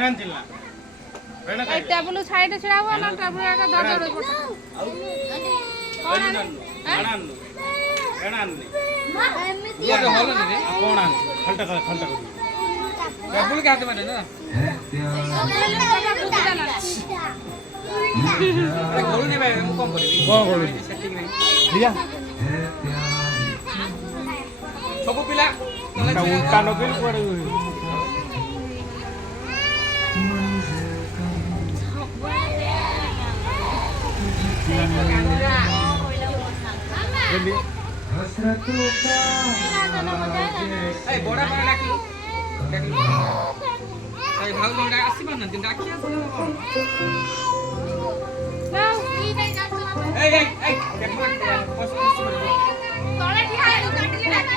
এই টেবিল সাইডে ছিড়াবো না টেবিল একটা দরজার উপর কোন আনু এনান্নি ये हॉल ने কোন আন খালটা করে डबल के हाथ में ना अरे गोल नहीं भाई हम कम कर दी कौन गोल? सेटिंग नहीं দিয়া सब पिला তা উল্টা নকেল করে বলি ए बड़ा बड़ा डाकी डाकी ए भाग दो डाक आसी बन दिन डाकी নাও কি নাই যাচ্ছ না ए देख मत बस তলে ঠিক আছে কাটলে ডাকা